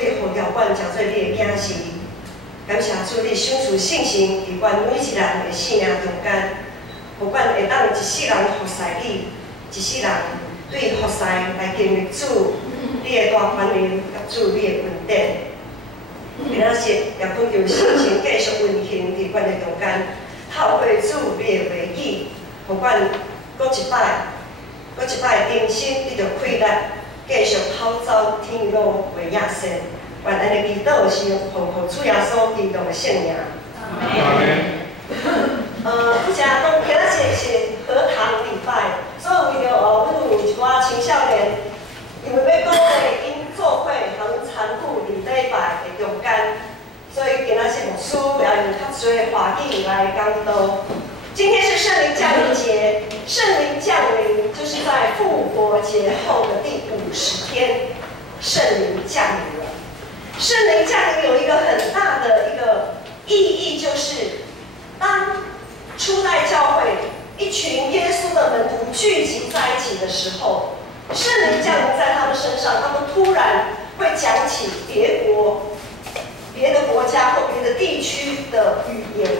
你呼召阮成做你的囝婿，感谢主你赏赐信心伫阮每一人的生命中间，互阮会当一世人服侍你，一世人对服侍来经历主你的大权能，甲主你的恩典。今仔日也恳求圣神继续运行伫阮的中间，透过主你的话语，互阮搁一摆重新得到快乐，继续跑走天路为野生。愿安尼祈祷是奉主耶稣基督的圣名。阿门。不是啊，今仔日是合堂礼拜，所以为着阮有一寡青少年，因为要鼓励因做伙含参与伫礼拜的中间，所以今仔日牧师要用较多的话语来讲道。今天是圣灵降临节，圣灵降临就是在复活节后的第50天，圣灵降临了。圣灵降临有一个很大的一个意义，就是当初代教会一群耶稣的门徒聚集在一起的时候，圣灵降临在他们身上，他们突然会讲起别的国家或别的地区的语言。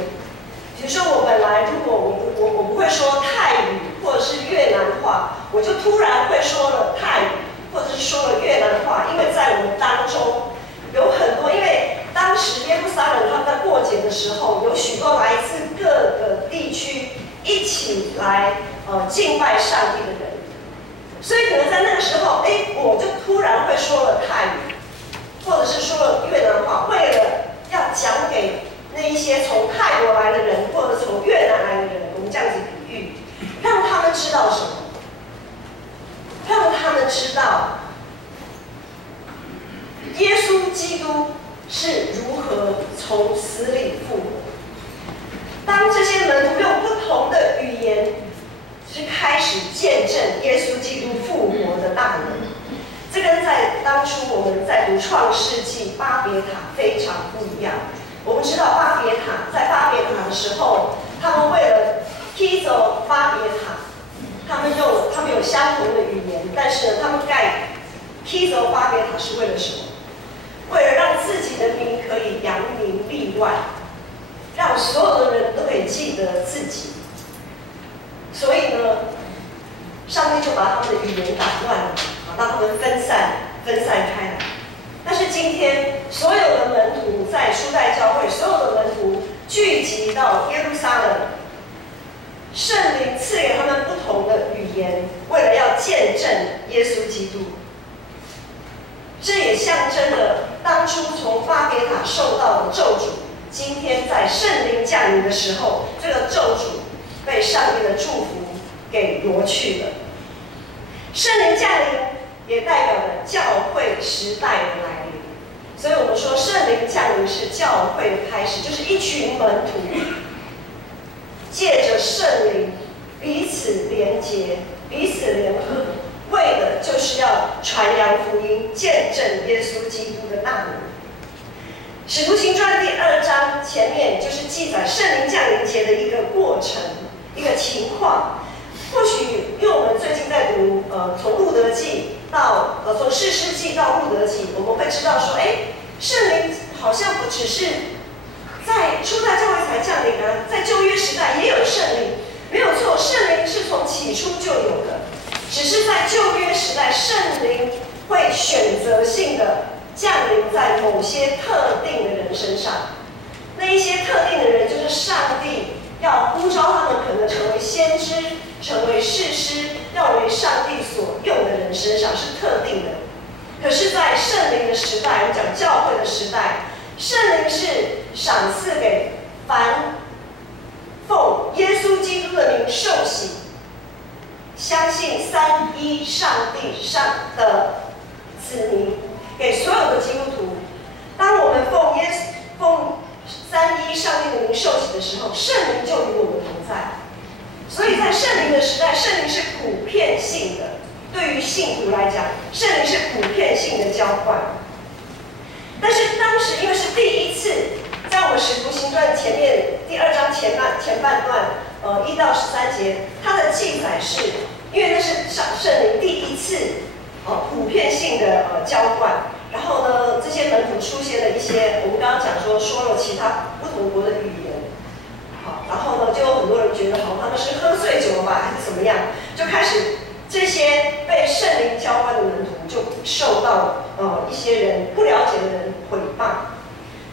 比如说，我本来如果我不会说泰语或者是越南话，我就突然会说了泰语或者是说了越南话，因为在我们当中有很多，因为当时耶路撒冷他们在过节的时候，有许多来自各个地区一起来敬拜上帝的人，所以可能在那个时候，我就突然会说了泰语，或者是说了越南话，为了要讲给那一些从泰国来的人，或者从越南来的人，我们这样子比喻，让他们知道什么？让他们知道耶稣基督是如何从死里复活。当这些门徒用不同的语言去开始见证耶稣基督复活的大能，这跟在当初我们在读创世纪巴别塔非常不一样。我们知道在巴别塔的时候，他们为了踢走巴别塔，他们有相同的语言，但是呢，他们踢走巴别塔是为了什么？为了让自己的名可以扬名立万，让所有的人都可以记得自己。所以呢，上帝就把他们的语言打乱了，让他们分散开来。但是今天，所有的门徒在初代教会，所有的门徒聚集到耶路撒冷，圣灵赐给他们不同的语言，为了要见证耶稣基督。这也象征了当初从巴别塔受到的咒诅，今天在圣灵降临的时候，这个咒诅被上帝的祝福给夺去了。圣灵降临也代表了教会时代的来临，所以我们说圣灵降临是教会的开始，就是一群门徒借着圣灵彼此连结、彼此联合，为的就是要传扬福音，见证耶稣基督的大能。使徒行传第2章前面就是记载圣灵降临节的一个过程、一个情况。或许因为我们最近在读从路德记到从士师记到路德记，我们会知道说，圣灵好像不只是在初代教会才降临啊，在旧约时代也有圣灵，没有错，圣灵是从起初就有的，只是在旧约时代，圣灵会选择性的降临在某些特定的人身上，那一些特定的人就是上帝要呼召他们，可能成为先知、成为士师，要为上帝所用的人身上是特定的。可是，在圣灵的时代，我们讲教会的时代，圣灵是赏赐给凡奉耶稣基督的名受洗、相信三一上帝上的子民，给所有的基督徒。当我们奉三一上帝的名受洗的时候，圣灵就与我们同在。所以在圣灵的时代，圣灵是普遍性的。对于信徒来讲，圣灵是普遍性的浇灌。但是当时因为是第一次，在我们使徒行传前面第2章前半段，1到13节，它的记载是，因为那是圣灵第一次普遍性的浇灌。然后呢，这些门呢说了其他不同国的语言，好，然后呢就有很多人觉得好，他们是喝醉酒了吧，还是怎么样，就开始这些被圣灵浇灌的门徒就受到一些人不了解的人毁谤。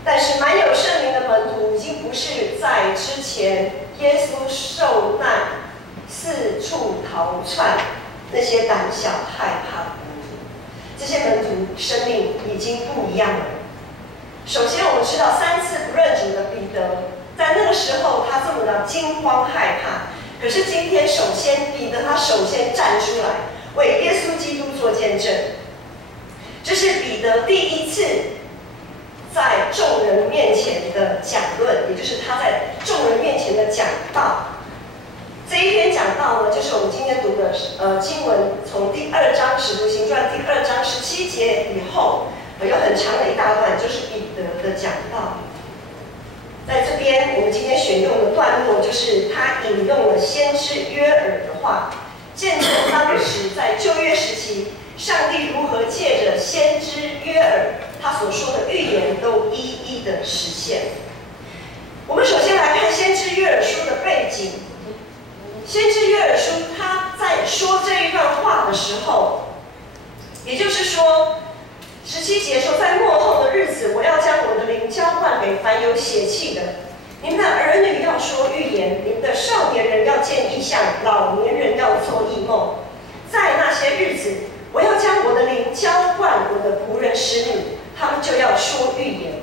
但是满有圣灵的门徒已经不是在之前耶稣受难四处逃窜那些胆小害怕的门徒，这些门徒生命已经不一样了。首先我们知道3次不认主的彼得，在那个时候他这么的惊慌害怕，可是今天首先彼得他首先站出来为耶稣基督做见证。这是彼得第一次在众人面前的讲论，也就是他在众人面前的讲道。这一篇讲道呢，就是我们今天读的经文，从第2章《使徒行传》第2章17节以后，有很长的一大段，就是彼得的讲道。在这边，我们今天选用的段落，就是他引用了先知约珥的话，见证当时在旧约时期，上帝如何借着先知约珥他所说的预言都一一的实现。我们首先来看先知约珥书的背景。先知约珥书他在说这一段话的时候，也就是说17节说，在末后的日子，我要将我的灵浇灌给凡有血气的。你们的儿女要说预言，你们的少年人要见异象，老年人要做异梦。在那些日子，我要将我的灵浇灌我的仆人使女，他们就要说预言。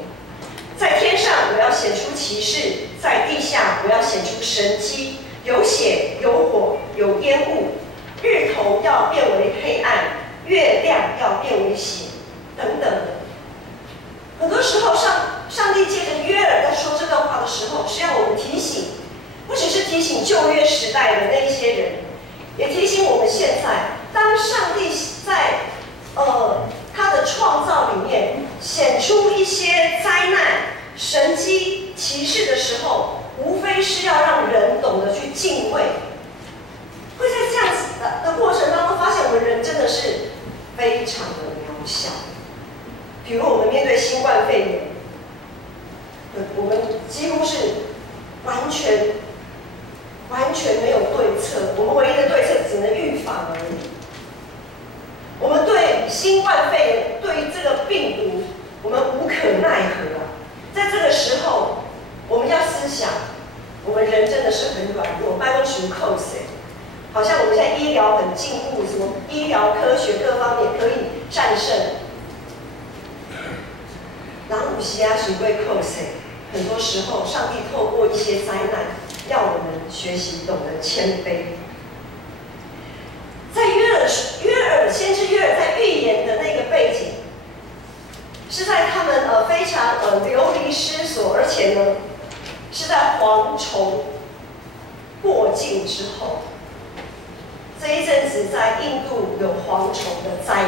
在天上我要显出奇事，在地下我要显出神迹，有血有火有烟雾，日头要变为黑暗，月亮要变为血，等等的。很多时候上帝借着约珥在说这段话的时候，是要我们提醒，不只是提醒旧约时代的那一些人，也提醒我们现在，当上帝在他的创造里面显出一些灾难、神迹、奇事的时候，无非是要让人懂得去敬畏。会在这样子的过程当中，发现我们人真的是非常的渺小。比如我们面对新冠肺炎，我们几乎是完全没有对策，我们唯一的对策只能预防而已。我们对新冠肺炎，对于这个病毒，我们无可奈何啊。在这个时候，我们要思想，我们人真的是很软弱，拜托求扣谁？好像我们现在医疗很进步，什么医疗科学各方面可以战胜。然后有时啊，学会扣谁？很多时候，上帝透过一些灾难，要我们学习懂得谦卑。在先知约珥在预言的那个背景，是在他们非常流离失所，而且呢是在蝗虫过境之后。这一阵子在印度有蝗虫的灾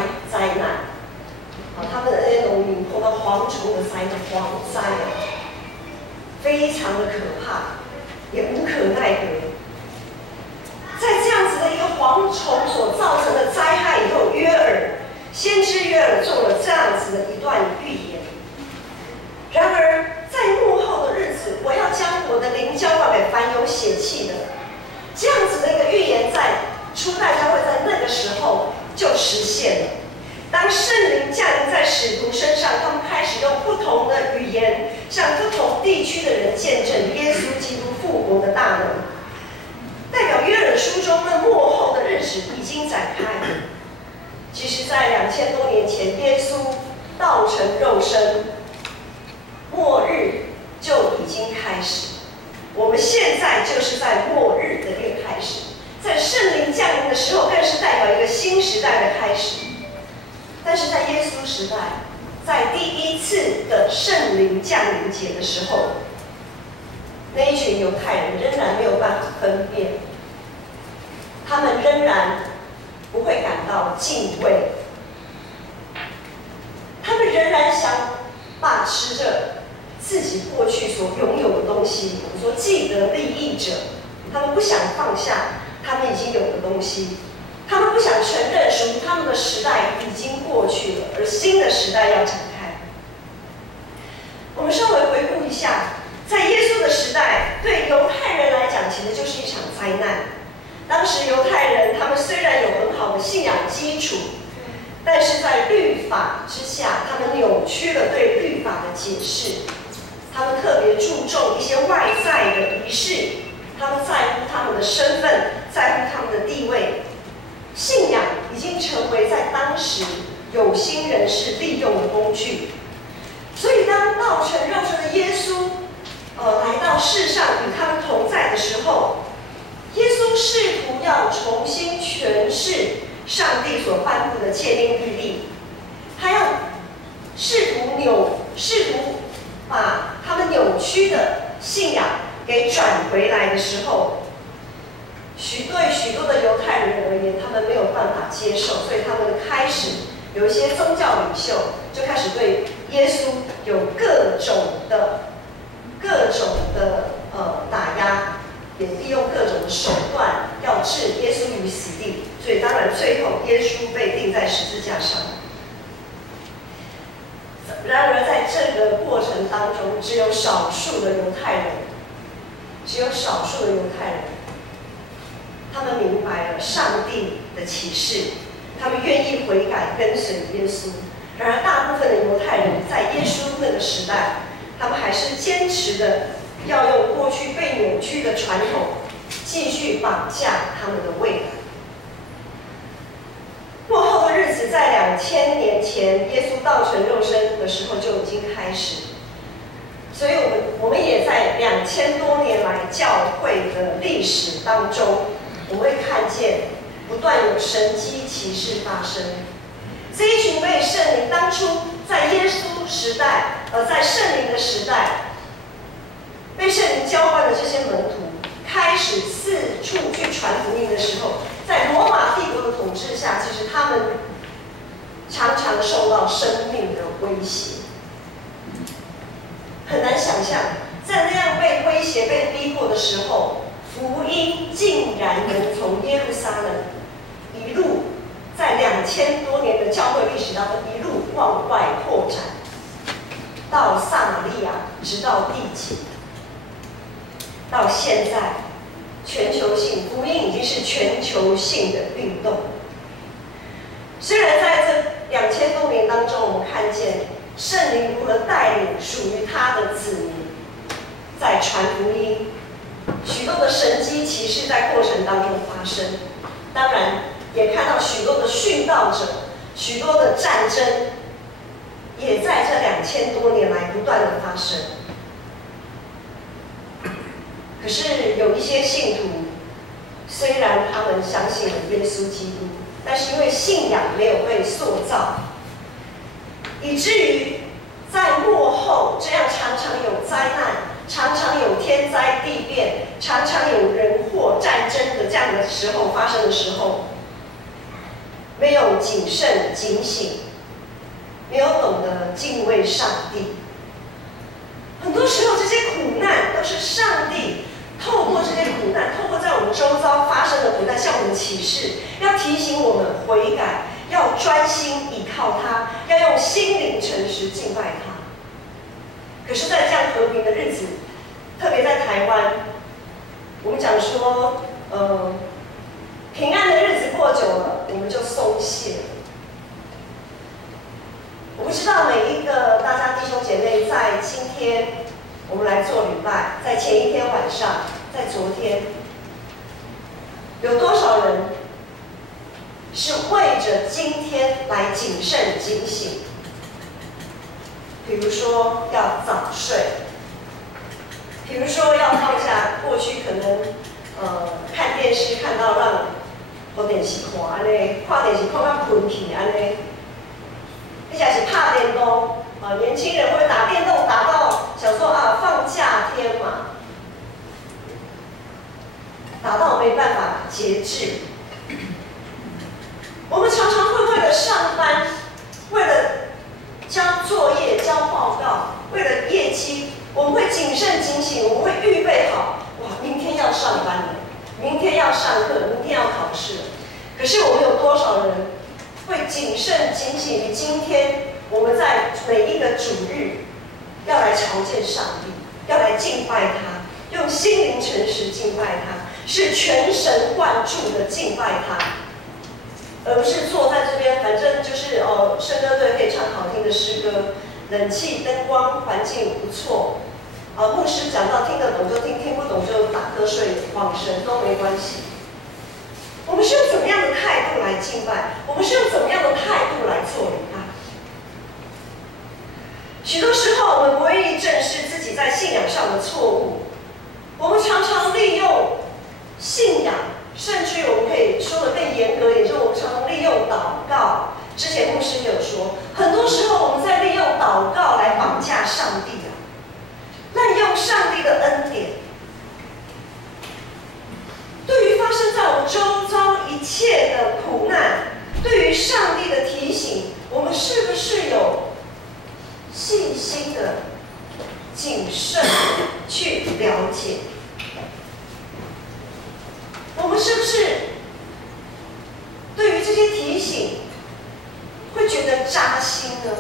难，他们的那些农民碰到蝗虫的灾啊，非常的可怕，也无可奈何。在这样子的一个蝗虫所造成的灾害以后，先知约珥做了这样子的一段预言。然而，在末后的日子，我要将我的灵浇灌给凡有血气的。这样子的一个预言，在初代教会在那个时候就实现了。当圣灵降临在使徒身上，他们开始用不同的语言，向不同地区的人见证耶稣基督复活的大能。代表约珥书中的末后的日子已经展开。其实，在2000多年前，耶稣道成肉身，末日就已经开始。我们现在就是在末日的一个开始，在圣灵降临的时候，更是代表一个新时代的开始。但是在耶稣时代，在第一次的圣灵降临节的时候，那一群犹太人仍然没有办法分辨，他们仍然不会感到敬畏，他们仍然想把持着自己过去所拥有的东西。我们说既得利益者，他们不想放下他们已经有的东西，他们不想承认属于他们的时代已经过去了，而新的时代要展开。我我们稍微回顾一下，在耶稣的时代，对犹太人来讲，其实就是一场灾难。当时犹太人他们虽然有很好的信仰基础，但是在律法之下，他们扭曲了对律法的解释。他们特别注重一些外在的仪式，他们在乎他们的身份，在乎他们的地位。信仰已经成为在当时有心人士利用的工具。所以，当道成肉身的耶稣，来到世上与他们同在的时候，耶稣试图要重新诠释上帝所颁布的诫命律例，他要试图把他们扭曲的信仰给转回来的时候，对许多的犹太人而言，他们没有办法接受，所以他们开始有一些宗教领袖就开始对耶稣有各种的打压，也利用各种的手段要置耶稣于死地。所以当然最后耶稣被钉在十字架上。然而在这个过程当中，只有少数的犹太人，他们明白了上帝的启示，他们愿意悔改跟随耶稣。然而大部分的犹太人在耶稣那个时代，他们还是坚持的要用过去被扭曲的传统继续绑架他们的未来。末后的日子在2000年前耶稣道成肉身的时候就已经开始，所以我们也在2000多年来教会的历史当中，我们会看见不断有神迹奇事发生。这一群被圣灵当初在耶稣时代，在圣灵的时代，被圣灵浇灌的这些门徒，开始四处去传福音的时候，在罗马帝国的统治下，其实他们常常受到生命的威胁。很难想象，在那样被威胁、被逼迫的时候，福音竟然能从耶路撒冷一路在2000多年的教会历史当中一路往外扩展，到撒玛利亚，直到地极。到现在，全球性福音已经是全球性的运动。虽然在这2000多年当中，我们看见圣灵如何带领属于他的子民在传福音，许多的神迹奇事在过程当中发生。当然，也看到许多的殉道者，许多的战争，也在这2000多年来不断的发生。可是有一些信徒，虽然他们相信了耶稣基督，但是因为信仰没有被塑造，以至于在末后这样常常有灾难、常常有天灾地变、常常有人祸战争的这样的时候发生的时候，没有谨慎警醒，没有懂得敬畏上帝。很多时候这些苦难都是上帝透过这些苦难，透过在我们周遭发生的苦难向我们启示，要提醒我们悔改，要专心倚靠他，要用心灵诚实敬拜他。可是在这样和平的日子，特别在台湾，我们讲说平安的日子过久了，我们就松懈了。我不知道每一个大家弟兄姐妹在今天我们来做礼拜，在前一天晚上，在昨天，有多少人是为着今天来谨慎警醒？比如说要早睡，比如说要放下过去可能看电视看到让好电视看安尼，看电视看到困去安尼，而且是拍电动。年轻人会打电动打到想说放假天嘛，打到没办法节制。我们常常会为了上班，为了交作业、交报告，为了业绩，我们会谨慎警醒，我们会预备好，明天要上班了，明天要上课，明天要考试了。可是我们有多少人会谨慎警醒于今天？我们在每一个主日要来来朝见上帝，要来敬拜他，用心灵诚实敬拜他，是全神贯注的敬拜他，而不是坐在这边，反正就是圣歌队可以唱好听的诗歌，冷气、灯光、环境不错，牧师讲到听得懂就听，听不懂就打瞌睡、晃神都没关系。我们是用怎么样的态度来敬拜？我们是用怎么样的态度来做礼拜？许多时候，我们不愿意正视自己在信仰上的错误。我们常常利用信仰，甚至于我们可以说的更严格一点，就是我们常常利用祷告。之前牧师也有说，很多时候我们在利用祷告来绑架上帝啊，滥用上帝的恩典。对于发生在我们周遭一切的苦难，对于上帝的提醒，我们是不是有细心的、谨慎的去了解？我们是不是对于这些提醒会觉得扎心呢？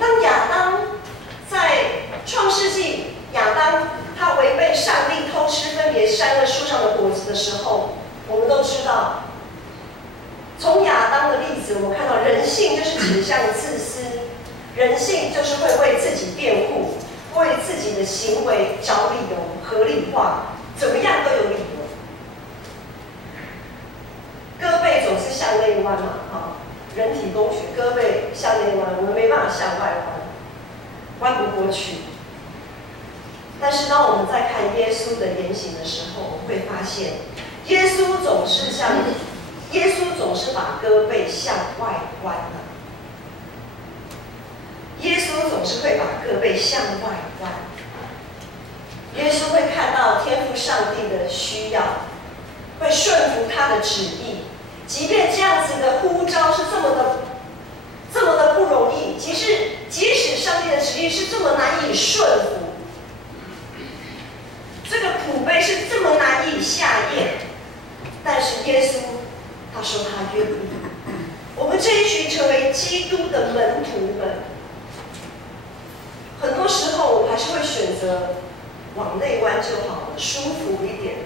当亚当在创世纪，亚当他违背上帝偷吃分别善恶树上的果子的时候，我们都知道，从亚当的例子，我们看到人性就是倾向自私，人性就是会为自己辩护，为自己的行为找理由、合理化，怎么样都有理由。胳背总是向内弯嘛，人体工学，胳背向内弯，我们没办法向外弯，弯不过去。但是当我们在看耶稣的言行的时候，我们会发现，耶稣总是把胳背向外弯的。耶稣总是会把胳背向外弯。耶稣会看到天父上帝的需要，会顺服他的旨意，即便这样子的呼召是这么的不容易，即使上帝的旨意是这么难以顺服，这个苦杯是这么难以下咽，但是耶稣他说他愿意。我们这一群成为基督的门徒们，很多时候我们还是会选择往内弯就好了，舒服一点，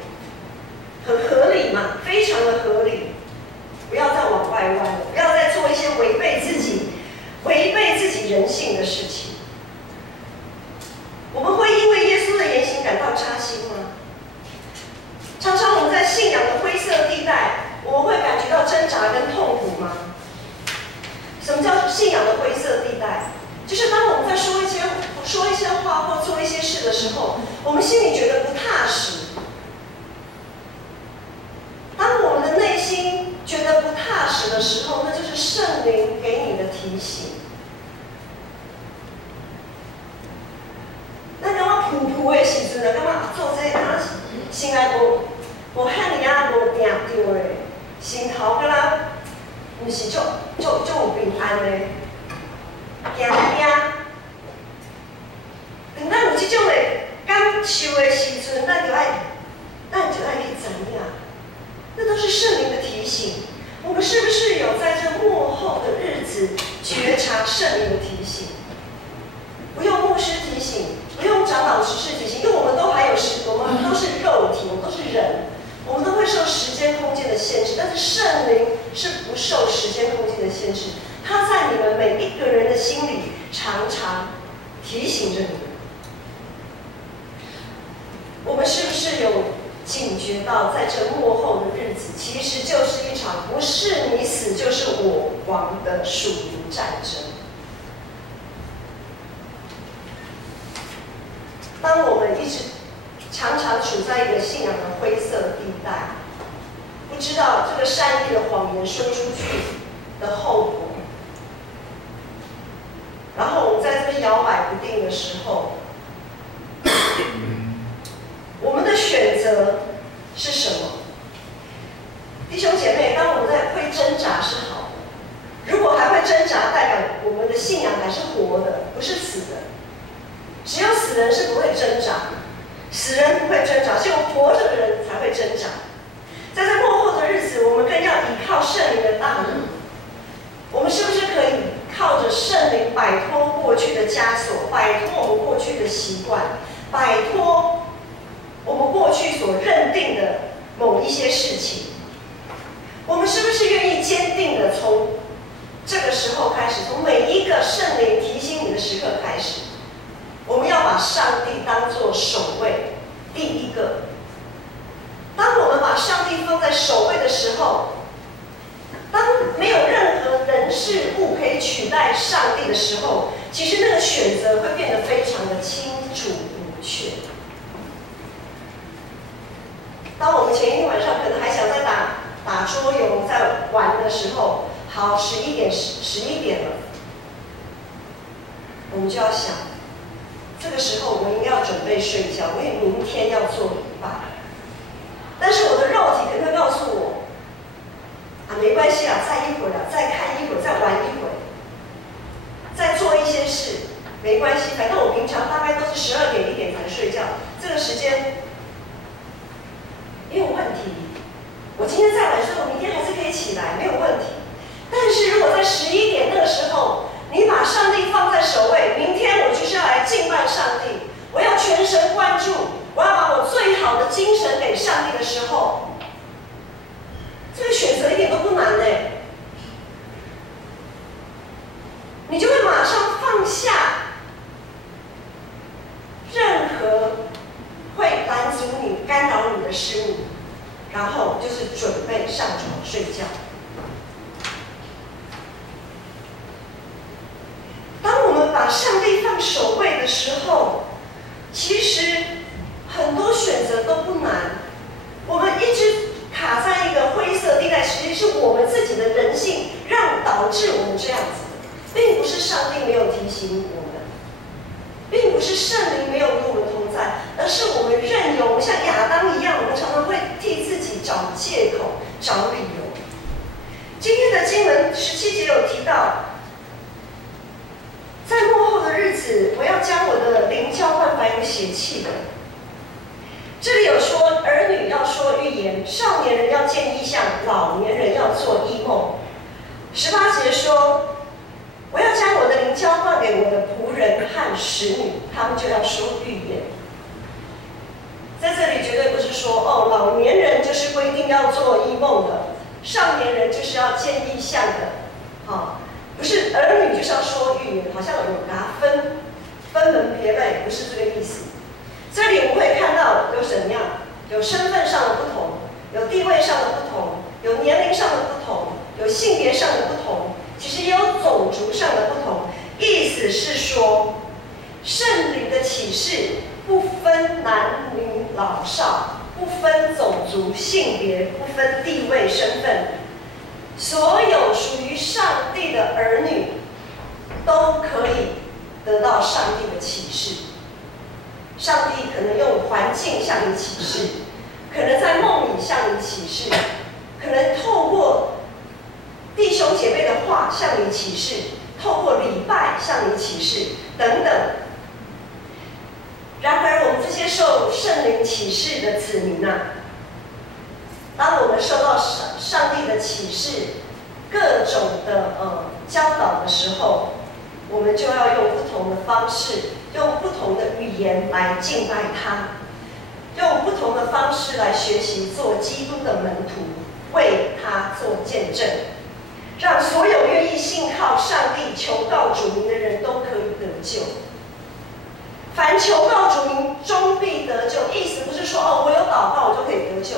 很合理嘛，非常的合理。不要再往外弯了，不要再做一些违背自己人性的事情。我们会因为耶稣的言行感到扎心吗？常常我们在信仰的灰色地带，我们会感觉到挣扎跟痛苦吗？什么叫信仰的灰色地带？就是当我们在说一些话或做一些事的时候，我们心里觉得不踏实。当我们的内心觉得不踏实的时候，那就是圣灵给你的提醒。那感觉普普的时阵，感觉做这个心内无遐尔啊无定着的，心头敢若唔是足有平安的，惊惊。当咱有这种的感受的时阵，咱就爱去知影，那都是圣灵的提醒。我们是不是有在这末后的日子觉察圣灵的提醒？不用牧师提醒，不用长老执事提醒，因为我们都是肉体，我们都是人，我们都会受时间空间的限制。但是圣灵是不受时间空间的限制，他在你们每一个人的心里常常提醒着你们。我们是不是有警觉到，在这末后的日子，其实就是一场不是你死就是我亡的属灵战争？当我们常常处在一个信仰的灰色地带，不知道这个善意的谎言说出去的后果，然后我们在这边摇摆不定的时候，我们的选择是什么？弟兄姐妹，当我们会挣扎是好的，如果还会挣扎，代表我们的信仰还是活的，不是死的。只有死人是不会挣扎，死人不会挣扎，只有活着的人才会挣扎。在这末后的日子，我们更要依靠圣灵的大能。我们是不是可以靠着圣灵摆脱过去的枷锁，摆脱我们过去的习惯，摆脱我们过去所认定的某一些事情。我们是不是愿意坚定的从这个时候开始，从每一个圣灵提醒你的时刻开始，我们要把上帝当作首位，第一个。当我们把上帝放在首位的时候，当没有任何人事物可以取代上帝的时候，其实那个选择会变得非常的清楚明确。当我们前一天晚上可能还想在打桌游、在玩的时候，好，11点了，我们就要想，这个时候我们应该要准备睡觉，因为明天要做礼拜。但是我的肉体可能会告诉我，没关系啊，再一会儿啊，再看一会儿，再玩一会儿，再做一些事，没关系，反正我平常大概都是12点1点才睡觉，这个时间没有问题。我今天再晚睡，我明天还是可以起来，没有问题。但是如果在11点那个时候，你把上帝放在首位，明天我就是要来敬拜上帝，我要全神贯注，我要把我最好的精神给上帝的时候，这个选择一点都不难嘞。你就会马上放下任何会拦阻你、干扰你的事物，然后就是准备上床睡觉。当我们把上帝放首位的时候，其实很多选择都不难。我们一直卡在一个灰色地带，实际是我们自己的人性导致我们这样子的，并不是上帝没有提醒我们，并不是圣灵没有与我们同在，而是我们任由，像亚当一样，我们常常会替自己找借口、找理由。今天的经文17节有提到，在末后的日子，我要将我的灵浇灌凡有血气的。这里有说，儿女要说预言，少年人要见异象，老年人要做异梦。18节说，我要将我的灵浇灌给我的仆人和使女，他们就要说预言。在这里绝对不是说，老年人就是规定要做异梦的，少年人就是要见异象的，不是儿女就是要说预言，好像有给它分门别类，不是这个意思。这里我们会看到有怎么样，有身份上的不同，有地位上的不同，有年龄上的不同，有性别上的不同，其实也有种族上的不同。意思是说，圣灵的启示不分男女老少，不分种族性别，不分地位身份，所有属于上帝的儿女都可以得到上帝的启示。上帝可能用环境向你启示，可能在梦里向你启示，可能透过弟兄姐妹的话向你启示，透过礼拜向你启示等等。然而，我们这些受圣灵启示的子民当我们受到上帝的启示、各种的教导的时候，我们就要用不同的方式，用不同的语言来敬拜他，用不同的方式来学习做基督的门徒，为他做见证，让所有愿意信靠上帝、求告主名的人都可以得救。凡求告主名，终必得救。意思不是说我有祷告我就可以得救。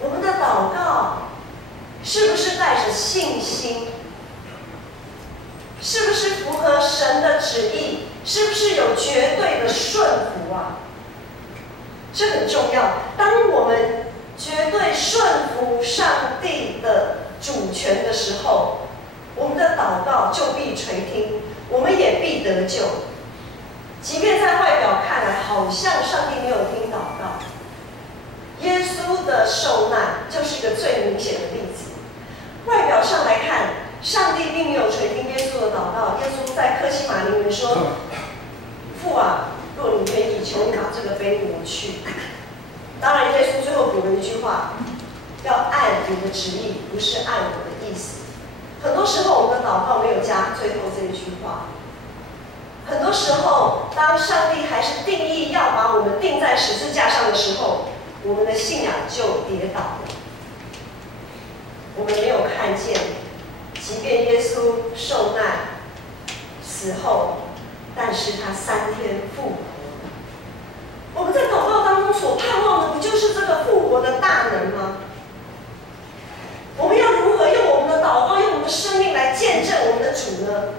我们的祷告是不是带着信心？是不是符合神的旨意？是不是有绝对的顺服这很重要。当我们绝对顺服上帝的主权的时候，我们的祷告就必垂听，我们也必得救。即便在外表看来好像上帝没有听祷告，耶稣的受难就是一个最明显的例子。外表上来看，上帝并没有垂听耶稣的祷告。耶稣在客西马尼园说：“父啊，若你愿意，求你把这个杯挪去。”当然，耶稣最后补了一句话：“要按你的旨意，不是按我的意思。”很多时候，我们的祷告没有加当上帝还是定义要把我们钉在十字架上的时候，我们的信仰就跌倒了。我们没有看见，即便耶稣受难、死后，但是他3天复活。我们在祷告当中所盼望的，不就是这个复活的大能吗？我们要如何用我们的祷告，用我们的生命来见证我们的主呢？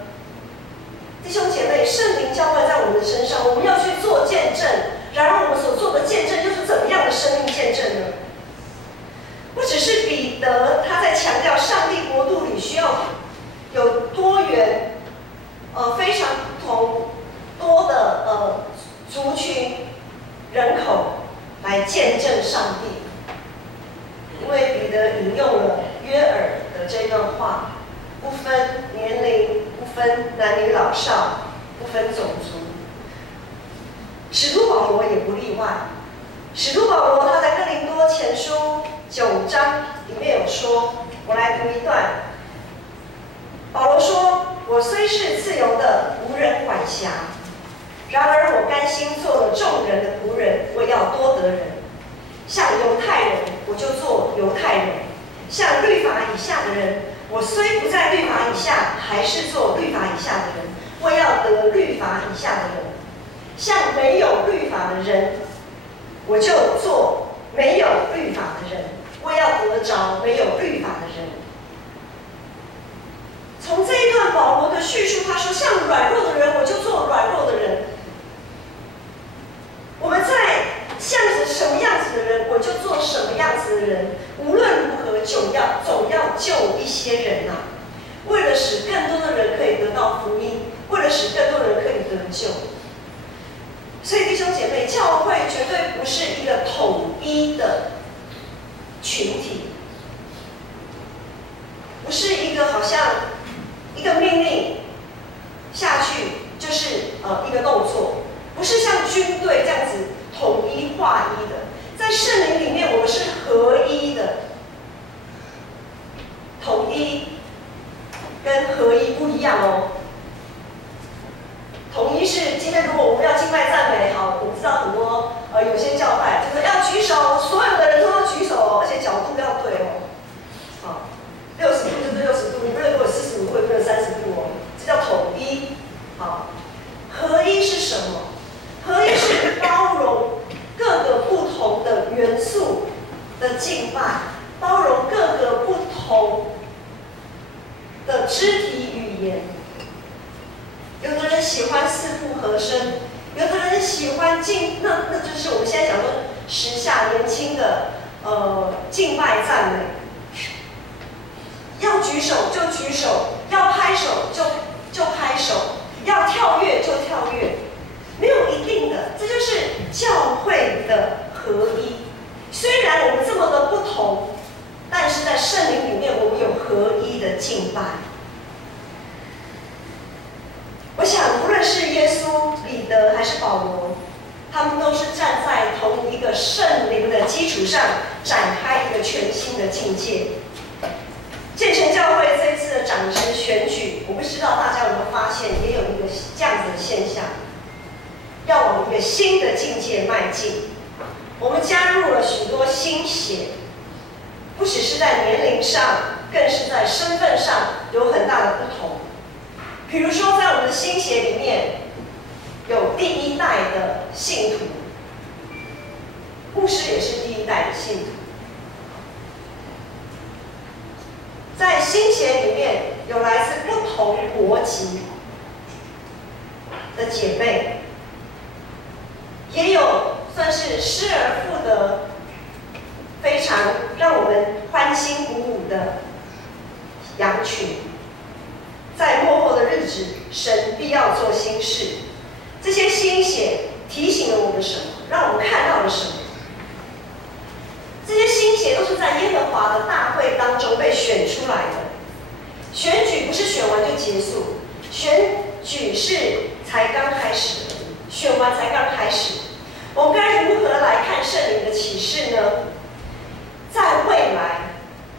弟兄姐妹，圣灵浇灌在我们的身上，我们要去做见证。然而，我们所做的见证又是怎么样的生命见证呢？不只是彼得他在强调上帝国度里需要有多元、非常不同多的族群人口来见证上帝。因为彼得引用了约珥的这段话，不分年龄，不分男女老少，不分种族。使徒保罗也不例外。使徒保罗他在哥林多前书9章里面有说，我来读一段。保罗说：“我虽是自由的，无人管辖，然而我甘心做了众人的仆人，为要多得人。像犹太人，我就做犹太人；像律法以下的人，我虽不在律法以下，还是做律法以下的人，为要得律法以下的人。像没有律法的人，我就做没有律法的人，为要得着没有律法的人。”从这一段保罗的叙述，他说：“像软弱的人，我就做软弱的人。我们在像什么样子的人，我就做什么样子的人。无论如何，总要救一些人啊，为了使更多的人可以得到福音，为了使更多人可以得救。所以弟兄姐妹，教会绝对不是一个统一的群体，不是一个好像一个命令下去就是一个动作，不是像军队这样子统一划一的。在圣灵里面，我们是合一的。统一跟合一不一样哦。统一是今天如果我们要敬拜赞美，好，我知道很多有些教派就是要举手，所有的人都要举手哦，而且角度要对哦。好，60度就是60度，你不能给我45度，也不能30度哦，这叫统一。好，合一是什么？合一是包容各个不同的元素的敬拜，包容各个不同的肢体语言。有的人喜欢四部和声，有的人喜欢那就是我们现在讲说时下年轻的敬拜赞美。要举手就举手，要拍手就拍手，要跳跃就跳跃，没有一定的，这就是教会的合一。虽然我们这么的不同，但是在圣灵里面，我们有合一的敬拜。我想，无论是耶稣、彼得还是保罗，他们都是站在同一个圣灵的基础上，展开一个全新的境界。建成教会这次的长职选举，我不知道大家有没有发现，也有一个这样子的现象，要往一个新的境界迈进。我们加入了许多新血，不只是在年龄上，更是在身份上有很大的不同。比如说，在我们的新血里面，有第一代的信徒，牧师也是第一代的信徒。在新血里面有来自不同国籍的姐妹，也有算是失而复得，非常让我们欢欣鼓舞的羊群。在末后的日子，神必要做新事。这些新血提醒了我们什么？让我们看到了什么？这些新血都是在耶和华的大会当中被选出来的。选举不是选完就结束，选举是才刚开始而已，选完才刚开始。我们该如何来看圣灵的启示呢？在未来，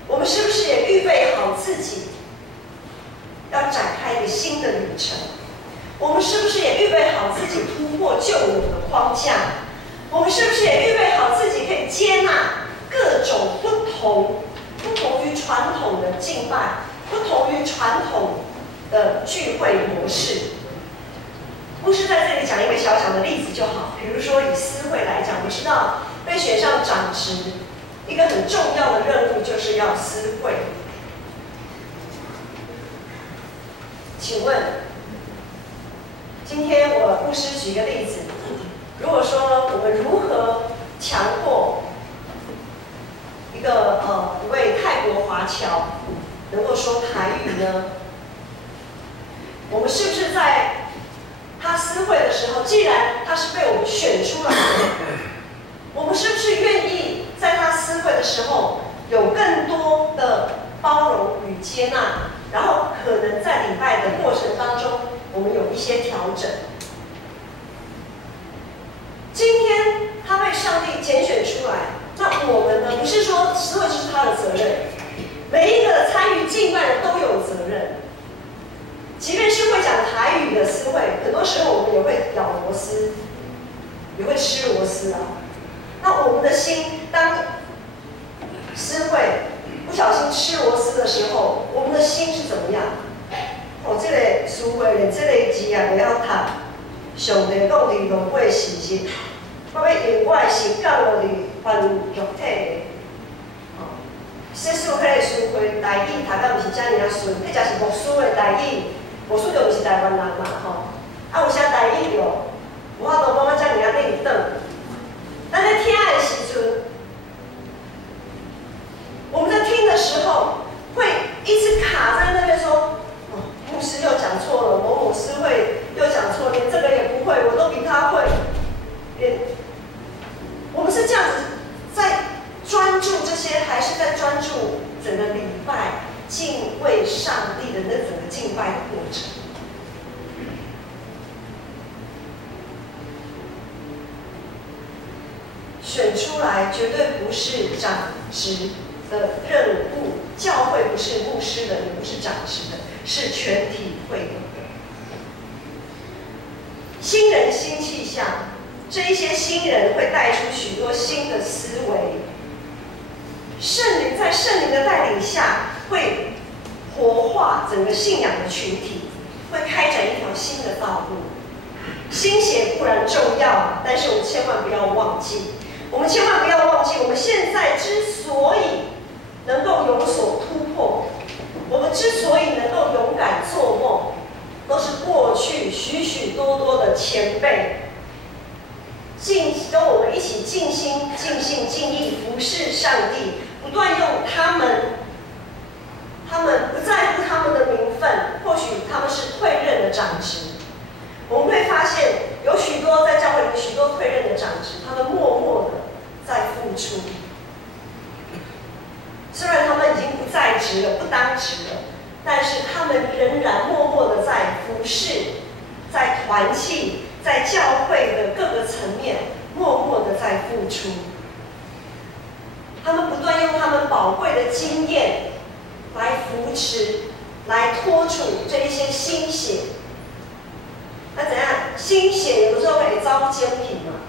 我们是不是也预备好自己，要展开一个新的旅程？我们是不是也预备好自己突破旧有的框架？我们是不是也预备好自己可以接纳各种不同于传统的敬拜，不同于传统的聚会模式？牧师在这里讲一个小小的例子就好，比如说以私会来讲，我们知道被选上长职，一个很重要的任务就是要私会。请问，今天我牧师举个例子，如果说我们如何强迫一位泰国华侨能够说台语呢？我们是不是在他私会的时候，既然他是被我们选出来的，我们是不是愿意在他私会的时候有更多的包容与接纳，然后可能在礼拜的过程当中，我们有一些调整？今天他被上帝拣选出来，那我们呢？不是说私会就是他的责任，每一个参与敬拜的都有责任。即便是会讲台语的私会，很多时候我们也会咬螺丝，也会吃螺丝啊。那我们的心，当私会不小心吃螺丝的时候，我们的心是怎么样？这个私会连这个字也不要读，上帝讲伫落尾时日，我要用我的心降落伫凡肉体。说迄个私会台语读到毋是遮尔啊顺，迄才是牧师的台语。牧师就毋是台湾人嘛，有啥台语就无法度讲我遮尔啊认真。咱在听的时阵，我们在听的时候会一直卡在那边说，牧师又讲错了，某某师会又讲错，连这个也不会，我都比他会。我们是这样子在专注这些，还是在专注整个礼拜敬畏上帝的那整个敬拜的过程？选出来绝对不是长职的任务，教会不是牧师的，也不是长职的，是全体会友的。新人新气象，这一些新人会带出许多新的思维。圣灵在圣灵的带领下，会活化整个信仰的群体，会开展一条新的道路。新血固然重要，但是我们千万不要忘记，我们们现在之所以能够有所突破，我们之所以能够勇敢做梦，都是过去许许多多的前辈跟我们一起尽心、尽性、尽意服侍上帝，不断用他们不在乎他们的名分，或许他们是退任的长职。我们会发现，有许多在教会里许多退任的长职，他们默默的在付出。虽然他们已经不在职了、不当职了，但是他们仍然默默的在服侍，在团契，在教会的各个层面，默默的在付出。他们不断用他们宝贵的经验来扶持、来拖住这一些新血。那怎样？新血有的时候会遭奸品嘛。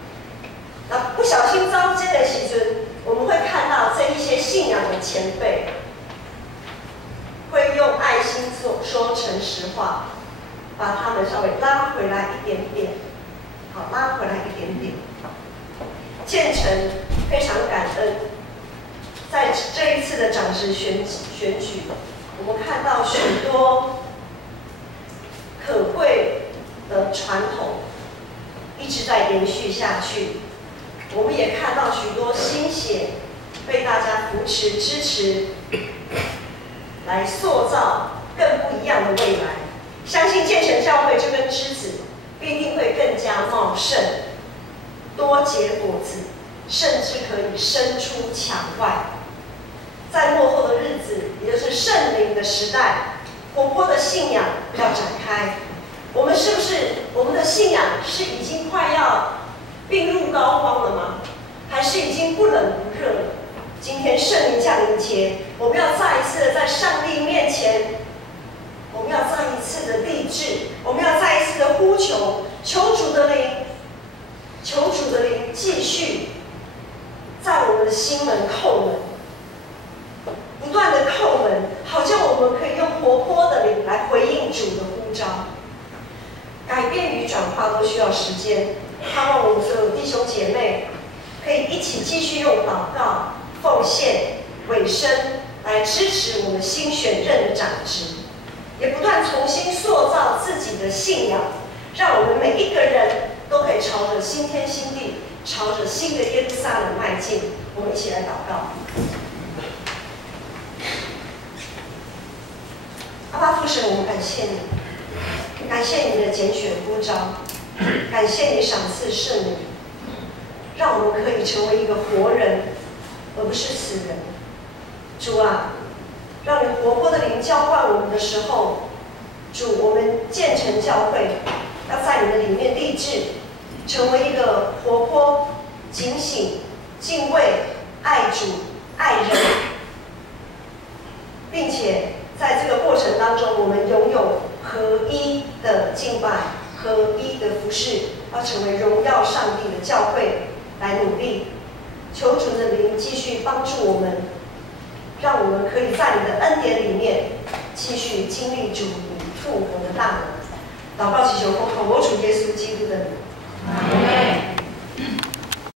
那不小心遭奸的时阵，我们会看到这一些信仰的前辈，会用爱心说诚实话，把他们稍微拉回来一点点，好，拉回来一点点。建成非常感恩，在这一次的长职选举，我们看到许多可贵的传统一直在延续下去。我们也看到许多新血被大家扶持支持，来塑造更不一样的未来。相信建成教会这根枝子必定会更加茂盛，多结果子，甚至可以生出墙外。在末后的日子，也就是圣灵的时代，活泼的信仰要展开。我们是不是我们的信仰是已经快要病入膏肓了吗？还是已经不冷不热了？今天圣灵降临节，我们要再一次的在上帝面前，我们要再一次的立志，我们要再一次的呼应主的呼召。改变与转化都需要时间，盼望我们所有弟兄姐妹可以一起继续用祷告、奉献、委身来支持我们新选任的长职，也不断重新塑造自己的信仰，让我们每一个人都可以朝着新天新地，朝着新的耶路撒冷迈进。我们一起来祷告。阿爸父神，我们感谢你，感谢你的拣选呼召，感谢你赏赐圣灵，让我们可以成为一个活人，而不是死人。主啊，让你活泼的灵浇灌我们的时候，主，我们建成教会要在你的里面立志，成为一个活泼、警醒、敬畏、爱主、爱人，并且在这个过程当中，我们拥有合一的敬拜、合一的服侍，要成为荣耀上帝的教会来努力。求主的灵继续帮助我们，让我们可以在你的恩典里面继续经历主你复活的大能。祷告祈求奉靠我主耶稣基督的名。